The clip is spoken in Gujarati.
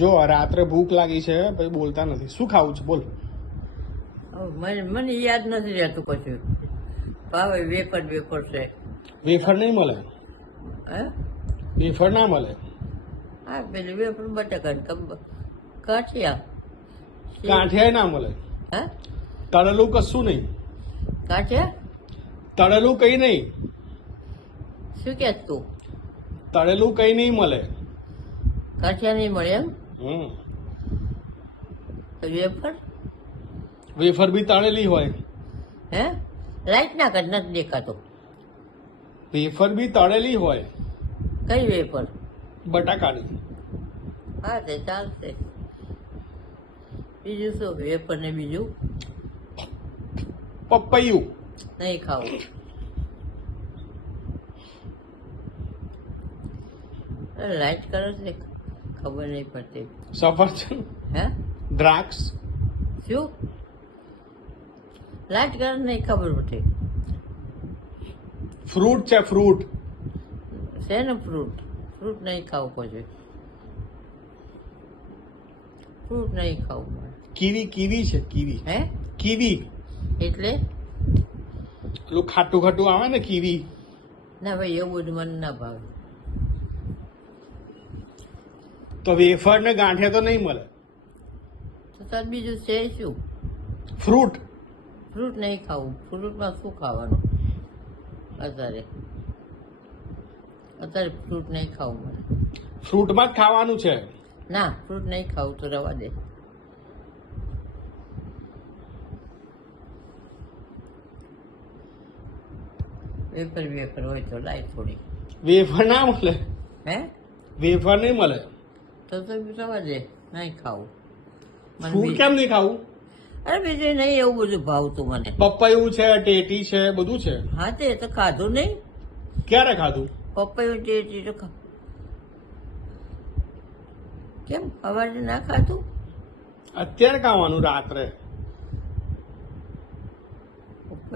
જો રાત્રે ભૂખ લાગી છે પછી બોલતા નથી. શું ખાવું છે બોલ. મને યાદ નથી રહેતું કશું. ભાવે વેફર વેફર છે. વેફર નહીં મળે. હે વેફર ના મળે. હા પેલી વેફર બટાકા કાઠિયા કાંઠિયા ના મળે. હે તળેલું કશું નહીં. કાઠિયા તળેલું કઈ નહીં. શું કે તું તળેલું કઈ નહીં મળે. કાઠિયા નહીં મળે એમ હમ તો વેફર વેફર બી તળેલી હોય. હે લાઈટ ના કર નથી દેખાતો. વેફર બી તળેલી હોય. કઈ વેફર બટાકાની. હા તે ચાલશે. બીજું શું વેફર ને બીજું પપૈયું. નહીં ખાવું. લાઈટ કરે છે ખબર નહીં પડતી. સફરજન. હે દ્રાક્ષ. શું લાઈટ કરે નહીં ખબર પડતી. ફ્રૂટ છે ફ્રૂટ. છે ને ફ્રૂટ ફ્રૂટ નહીં ખાવું પછી. ફ્રૂટ નહીં ખાવું મારે. કીવી. કીવી છે કીવી. હે કીવી એટલે પેલું ખાટું ખાટું આવે ને કીવી. ના ભાઈ એવું બધું મને ના ભાવે. તો વેફર ને ગાંઠિયા તો નહીં મળે. તો તાર બીજું છે શું. ફ્રૂટ. ફ્રૂટ નહીં ખાવું. ફ્રૂટમાં શું ખાવાનું અત્યારે અત્યારે ફ્રૂટ નહીં ખાવું મારે. ફ્રૂટમાં જ ખાવાનું છે. ના ફ્રૂટ નહીં ખાવું તો રવા દે. વેફર વેફર હોય તો લાય થોડી. વેફર ના મળે. હે વેફર નહીં મળે. તો રવા દે નહીં ખાવું. મને ફ્રૂટ કેમ નહીં ખાવું. અરે બીજું નહીં એવું બધું ભાવતું મને. પપૈયું છે ટેટી છે બધું છે. હા તે તો ખાધું નહીં. ક્યારે ખાધું. પપૈયું ટેટી તો કેમ સવારે ના ખાધું. અત્યારે ખાવાનું રાત્રે.